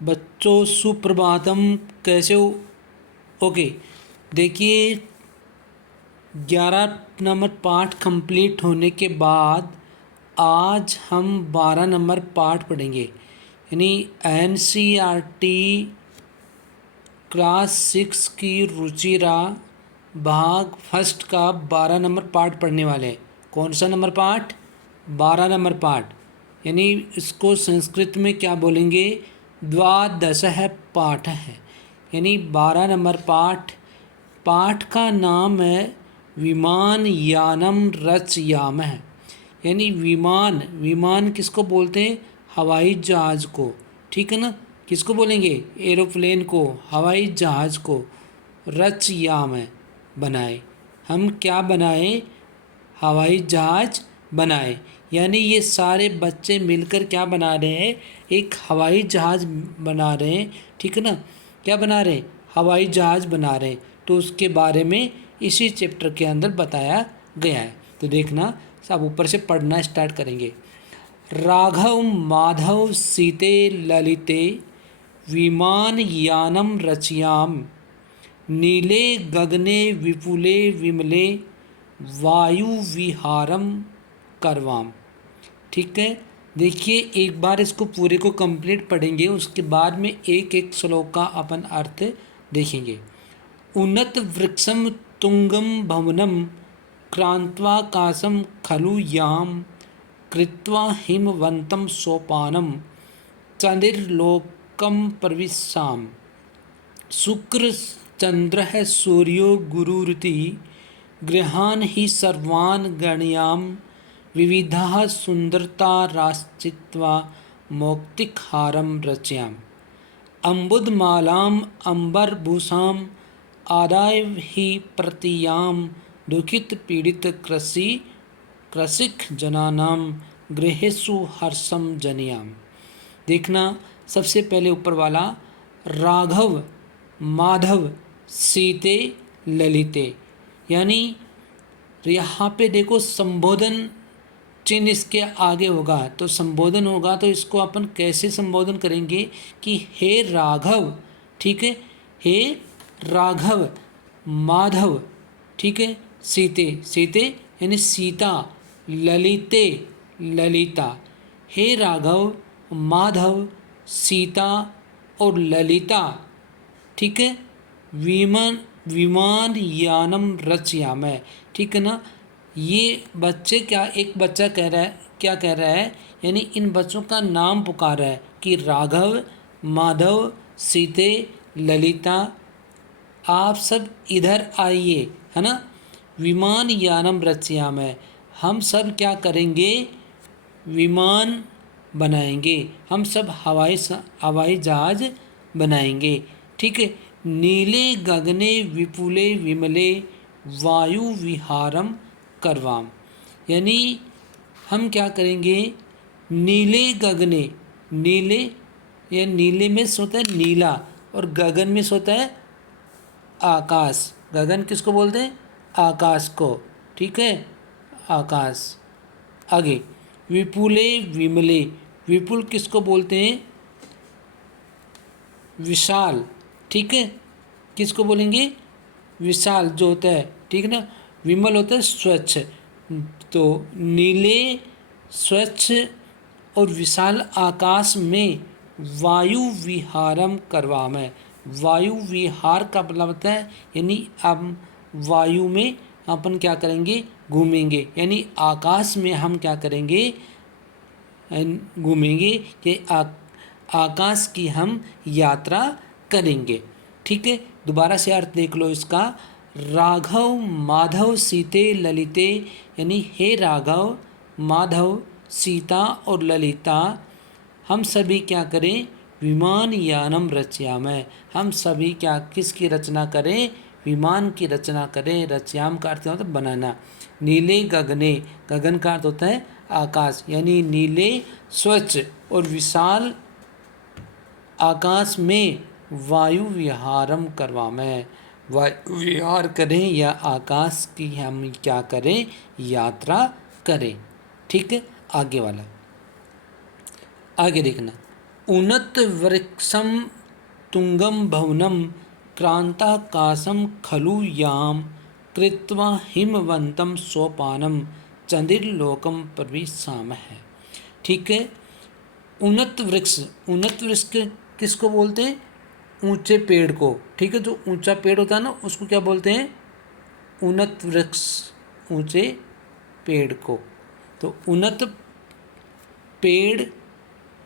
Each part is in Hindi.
बच्चों सुप्रभातम, कैसे हो? ओके, देखिए 11 नंबर पाठ कंप्लीट होने के बाद आज हम 12 नंबर पाठ पढ़ेंगे। यानी NCERT क्लास 6 की रुचिरा भाग फर्स्ट का 12 नंबर पाठ पढ़ने वाले हैं। कौन सा नंबर पाठ? 12 नंबर पाठ। यानी इसको संस्कृत में क्या बोलेंगे? द्वादश पाठ है। यानी 12 नंबर पाठ। पाठ का नाम है विमान यानम रचयाम है। यानी विमान, विमान किसको बोलते हैं? हवाई जहाज़ को। ठीक है ना? किसको बोलेंगे? एरोप्लेन को, हवाई जहाज़ को। रचयाम है, बनाए। हम क्या बनाए? हवाई जहाज़ बनाए। यानी ये सारे बच्चे मिलकर क्या बना रहे हैं? एक हवाई जहाज़ बना रहे हैं। ठीक है ना? क्या बना रहे हैं? हवाई जहाज़ बना रहे हैं। तो उसके बारे में इसी चैप्टर के अंदर बताया गया है। तो देखना, सब ऊपर से पढ़ना स्टार्ट करेंगे। राघव माधव सीते ललिते विमान यानम रचयाम नीले गगने विपुले विमले वायु विहारम करवाम। ठीक है, देखिए एक बार इसको पूरे को कंप्लीट पढ़ेंगे, उसके बाद में एक एक श्लोक का अपन अर्थ देखेंगे। उन्नत वृक्षम तुंगम भवनम क्रांत्वाकाशम खलु याम कृत्वा हिमवंतम सोपानम चंद्रलोकम प्रविशाम शुक्र चंद्र सूर्यो गुरुरुति गृहान ही सर्वान् गणयाम विविधा सुंदरता राश्चित्वा मौक्तिकहारम रचयाम अम्बुदमालाम अंबरभूषाम आदाय ही प्रतियाम दुखित पीड़ित कृषिक जनानाम गृहेषु हर्षम जनयाम। देखना, सबसे पहले ऊपर वाला राघव माधव सीते ललिते। यानी यहाँ पे देखो संबोधन चिन्ह इसके आगे होगा, तो संबोधन होगा तो इसको अपन कैसे संबोधन करेंगे कि हे राघव। ठीक है, हे राघव माधव। ठीक है, सीते, सीते यानी सीता, ललिते ललिता। हे राघव माधव सीता और ललिता। ठीक है, विमान विमान यानम रचयामः। ठीक है ना? ये बच्चे क्या, एक बच्चा कह रहा है, क्या कह रहा है? यानी इन बच्चों का नाम पुकार रहा है कि राघव माधव सीते ललिता, आप सब इधर आइए, है ना? विमान यानम रचयामः, हम सब क्या करेंगे? विमान बनाएंगे, हम सब हवाई जहाज बनाएंगे। ठीक है, नीले गगने विपुले विमले वायु विहारम करवाम। यानी हम क्या करेंगे? नीले गगने, नीले, या नीले में से होता है नीला और गगन में से होता है आकाश। गगन किसको बोलते हैं? आकाश को। ठीक है, आकाश। आगे विपुले विमले, विपुल किसको बोलते हैं? विशाल। ठीक है, किसको बोलेंगे? विशाल जो होता है। ठीक है ना? विमल होता है स्वच्छ। तो नीले स्वच्छ और विशाल आकाश में वायु विहारम करवामः। वायु विहार का मतलब होता है यानी हम वायु में अपन क्या करेंगे? घूमेंगे। यानी आकाश में हम क्या करेंगे? घूमेंगे, कि आकाश की हम यात्रा करेंगे। ठीक है, दोबारा से अर्थ देख लो इसका। राघव माधव सीते ललिते, यानी हे राघव माधव सीता और ललिता, हम सभी क्या करें? विमान यानम रचयामः, हम सभी क्या, किसकी रचना करें? विमान की रचना करें। रचयाम का अर्थ होता है बनाना। नीले गगने, गगन का अर्थ होता है आकाश, यानी नीले स्वच्छ और विशाल आकाश में वायु विहारम करवामः, वायु विहार करें या आकाश की हम क्या करें? यात्रा करें। ठीक है, आगे वाला, आगे देखना। उन्नत वृक्षम तुंगम भवनम क्रांताकाशम खलु याम कृत्वा हिमवंतम सोपानम चंद्रलोकम प्रविशाम है। ठीक है। उन्नत वृक्ष, उन्नत वृक्ष किसको बोलते हैं? ऊंचे पेड़ को। ठीक है, जो ऊंचा पेड़ होता है ना उसको क्या बोलते हैं? उन्नत वृक्ष, ऊंचे पेड़ को। तो उन्नत पेड़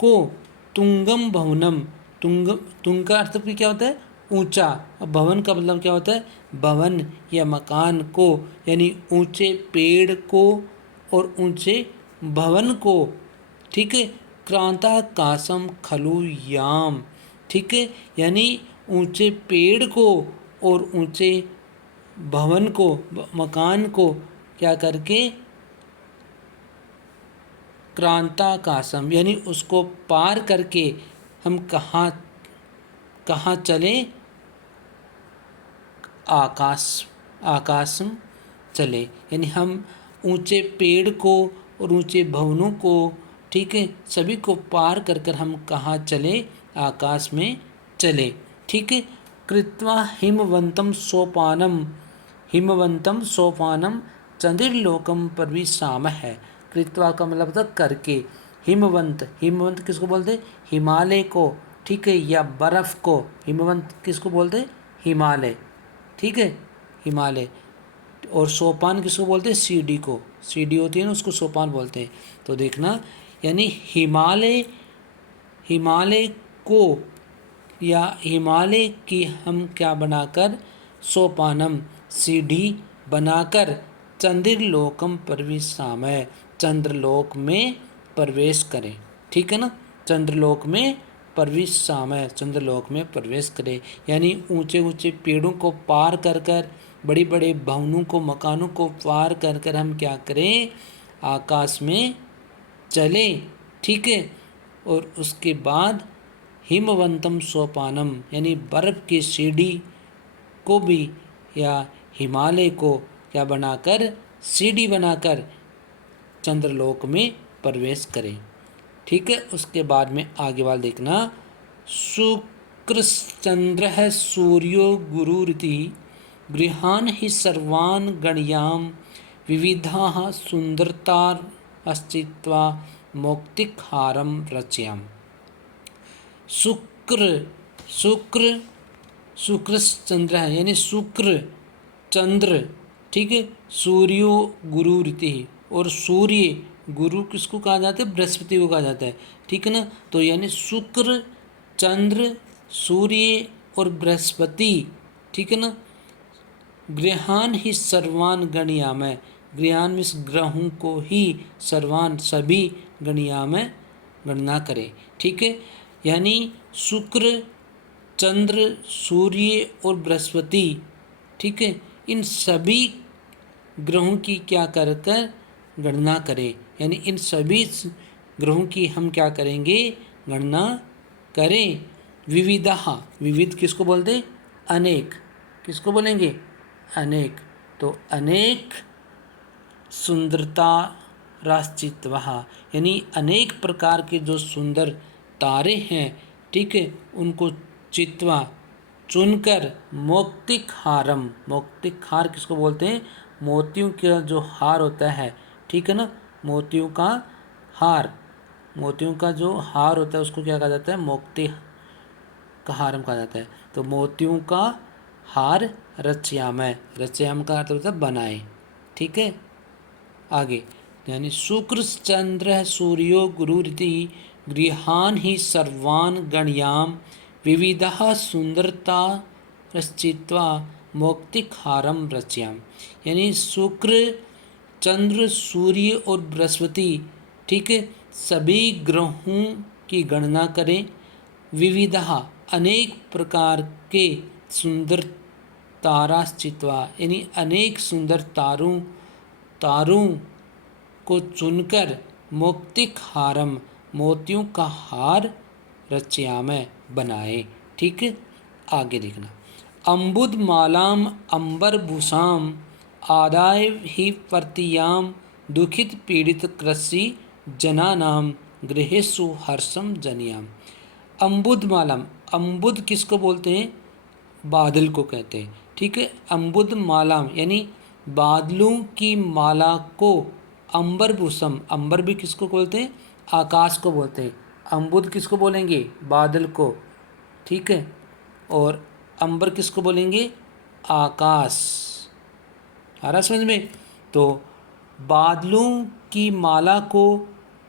को तुंगम भवनम, तुंग का अर्थ भी क्या होता है? ऊंचा। भवन का मतलब क्या होता है? भवन या मकान को, यानी ऊंचे पेड़ को और ऊंचे भवन को। ठीक है। क्रांताकाशम खलु याम, ठीक है, यानी ऊंचे पेड़ को और ऊंचे भवन को, मकान को क्या करके, क्रांताकाशम यानी उसको पार करके हम कहाँ कहाँ चले? आकाशम चले, यानी हम ऊंचे पेड़ को और ऊंचे भवनों को, ठीक है, सभी को पार कर कर हम कहाँ चले? आकाश में चले। ठीक है। कृत्वा हिमवंतम सोपानम, हिमवंतम सोपानम चंद्रलोकम प्रविशाम है। कृत्वा का मतलब था करके। हिमवंत, हिमवंत किसको बोलते? हिमालय को। ठीक है, या बर्फ को। हिमवंत किसको बोलते? हिमालय। ठीक है, हिमालय। और सोपान किसको बोलते हैं? सीढ़ी को। सीढ़ी होती है ना, उसको सोपान बोलते हैं। तो देखना, यानी हिमालय, हिमालय को या हिमालय की हम क्या बनाकर? सोपानम, सीढ़ी बनाकर चंद्रलोकम प्रविशामय, चंद्रलोक में प्रवेश करें। ठीक है ना, चंद्रलोक में प्रविशामय, चंद्रलोक में प्रवेश करें, यानी ऊंचे ऊंचे पेड़ों को पार कर कर, बड़ी बड़े भवनों को, मकानों को पार कर कर हम क्या करें? आकाश में चले। ठीक है। और उसके बाद हिमवंतम सोपानम, यानी बर्फ की सीढ़ी को भी या हिमालय को क्या बनाकर? सीढ़ी बनाकर चंद्रलोक में प्रवेश करें। ठीक है। उसके बाद में आगे वाला देखना, शुक्रश्चंद्र सूर्यो गुरुरिति गृहान ही सर्वान् गणयाम विविधा सुंदरता अस्तित्वा मौक्तिकहारम रचयाम। शुक्र, शुक्र, शुक्र चंद्र है, यानी शुक्र चंद्र। ठीक है। सूर्यो गुरु रीति, और सूर्य गुरु किसको कहा जाता है? बृहस्पति को कहा जाता है। ठीक है ना, तो यानी शुक्र, चंद्र, सूर्य और बृहस्पति। ठीक है ना, ग्रहान ही सर्वान गणयामय, ग्रहान में ग्रहों को ही सर्वान सभी गणयामय गणना करें। ठीक है, यानी शुक्र, चंद्र, सूर्य और बृहस्पति, ठीक है, इन सभी ग्रहों की क्या कर कर गणना करें, यानी इन सभी ग्रहों की हम क्या करेंगे? गणना करें। विविधा, विविध किसको बोलते? अनेक। किसको बोलेंगे? अनेक। तो अनेक सुंदरता राश्चित्वा, यानी अनेक प्रकार के जो सुंदर तारे हैं, ठीक है, उनको चित्वा चुनकर मौक्तिक हारम, मौक्तिक हार किसको बोलते हैं? मोतियों का जो हार होता है, ठीक है ना, मोतियों का हार, मोतियों का जो हार होता है उसको क्या कहा जाता है? मौक्तिक का हारम कहा जाता है। तो मोतियों का हार रचयामय, रचयाम का अर्थ होता है बनाए। ठीक है, आगे यानी शुक्र चंद्र सूर्यो गुरुरिति गृहान ही सर्वान गणयाम विविधा सुंदरता रश्चित्वा मौक्तिक हारम रच्याम, यानी शुक्र, चंद्र, सूर्य और बृहस्पति, ठीक है, सभी ग्रहों की गणना करें। विविधा, अनेक प्रकार के सुंदर ताराश्चित्वा, यानी अनेक सुंदर तारों को चुनकर मौक्तिक हारम, मोतियों का हार रचयामय बनाए। ठीक है, आगे देखना, अम्बुद मालाम अंबरभूषाम आदाय ही प्रतियाम दुखित पीड़ित कृषि जनानाम गृहेषु हर्षम जनियाम। अम्बुद मालम, अम्बुद किसको बोलते हैं? बादल को कहते हैं। ठीक है, अम्बुद मालाम यानी बादलों की माला को। अंबर भूसम, अंबर भी किसको बोलते हैं? आकाश को बोलते हैं। अम्बुद किसको बोलेंगे? बादल को। ठीक है, और अंबर किसको बोलेंगे? आकाश। आ रहा समझ में? तो बादलों की माला को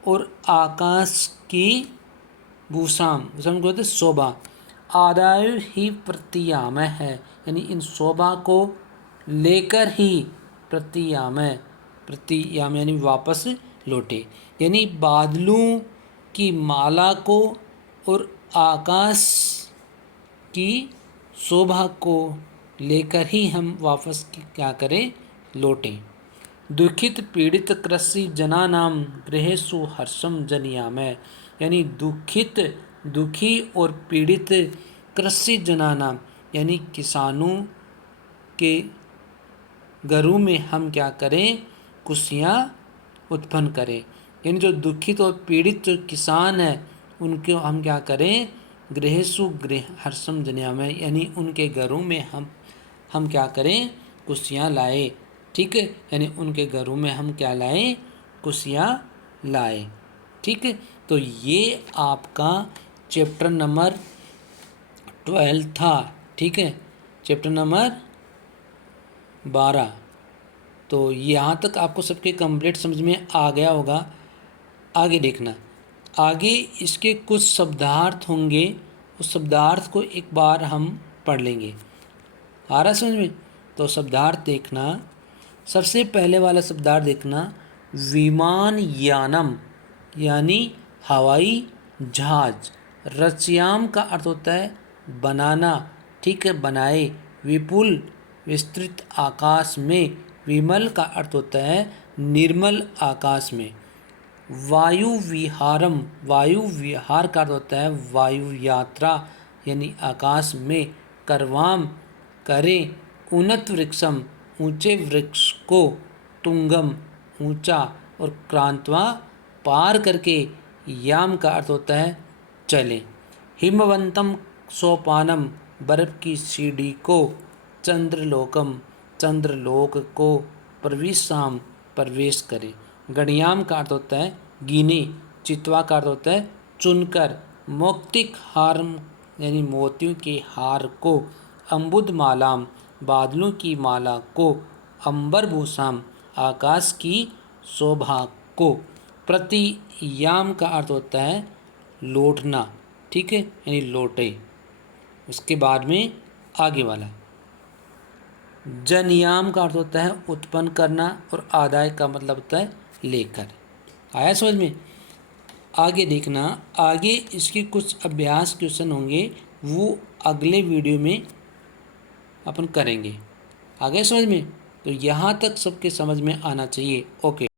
और आकाश की भूषाम, भूषाम को बोलते हैं शोभा। आदाय ही प्रतियामय है, यानी इन शोभा को लेकर ही प्रतियामय, प्रतियामय यानी वापस लौटे। यानी बादलों की माला को और आकाश की शोभा को लेकर ही हम वापस क्या करें? लौटें। दुखित पीड़ित कृषि जनानाम गृहेषु हर्षम जनियामय, यानी दुखित, दुखी और पीड़ित कृषि जनानाम यानी किसानों के घरों में हम क्या करें? खुशियाँ उत्पन्न करें। यानी जो दुखित और पीड़ित जो किसान हैं उनको हम क्या करें? गृहेषु गृह हर्षम जनियामय, यानी उनके घरों में हम क्या करें? खुशियाँ लाए। ठीक है, यानी उनके घरों में हम क्या लाएं? खुशियाँ लाए। ठीक है, तो ये आपका चैप्टर नंबर 12 था। ठीक है, चैप्टर नंबर 12। तो यहाँ तक आपको सबके कंप्लीट समझ में आ गया होगा। आगे देखना, आगे इसके कुछ शब्दार्थ होंगे, उस शब्दार्थ को एक बार हम पढ़ लेंगे। आ रहा समझ में? तो शब्दार्थ देखना, सबसे पहले वाला शब्दार्थ देखना, विमान यानम यानी हवाई जहाज। रचयाम का अर्थ होता है बनाना। ठीक है, बनाए। विपुल विस्तृत आकाश में। विमल का अर्थ होता है निर्मल आकाश में। वायु विहारम, वायु विहार का अर्थ होता है वायु यात्रा यानी आकाश में। करवाम करें। उन्नत वृक्षम ऊंचे वृक्ष को। तुंगम ऊंचा, और क्रांतवा पार करके। याम का अर्थ होता है चलें। हिमवंतम सोपानम बर्फ की सीढ़ी को। चंद्रलोकम चंद्रलोक को। प्रविशाम प्रवेश करें। गणयाम का अर्थ होता है गिने। चित्वा का अर्थ होता है चुनकर। मौक्तिक हारम यानी मोतियों के हार को। अम्बुद मालाम बादलों की माला को। अंबर भूषाम आकाश की शोभा को। प्रतियाम का अर्थ होता है लौटना। ठीक है, यानी लौटे। उसके बाद में आगे वाला जनियाम का अर्थ होता है उत्पन्न करना, और आदाय का मतलब होता है लेकर। आया समझ में? आगे देखना, आगे इसके कुछ अभ्यास क्वेश्चन होंगे, वो अगले वीडियो में अपन करेंगे। आ गए समझ में? तो यहाँ तक सबके समझ में आना चाहिए। ओके।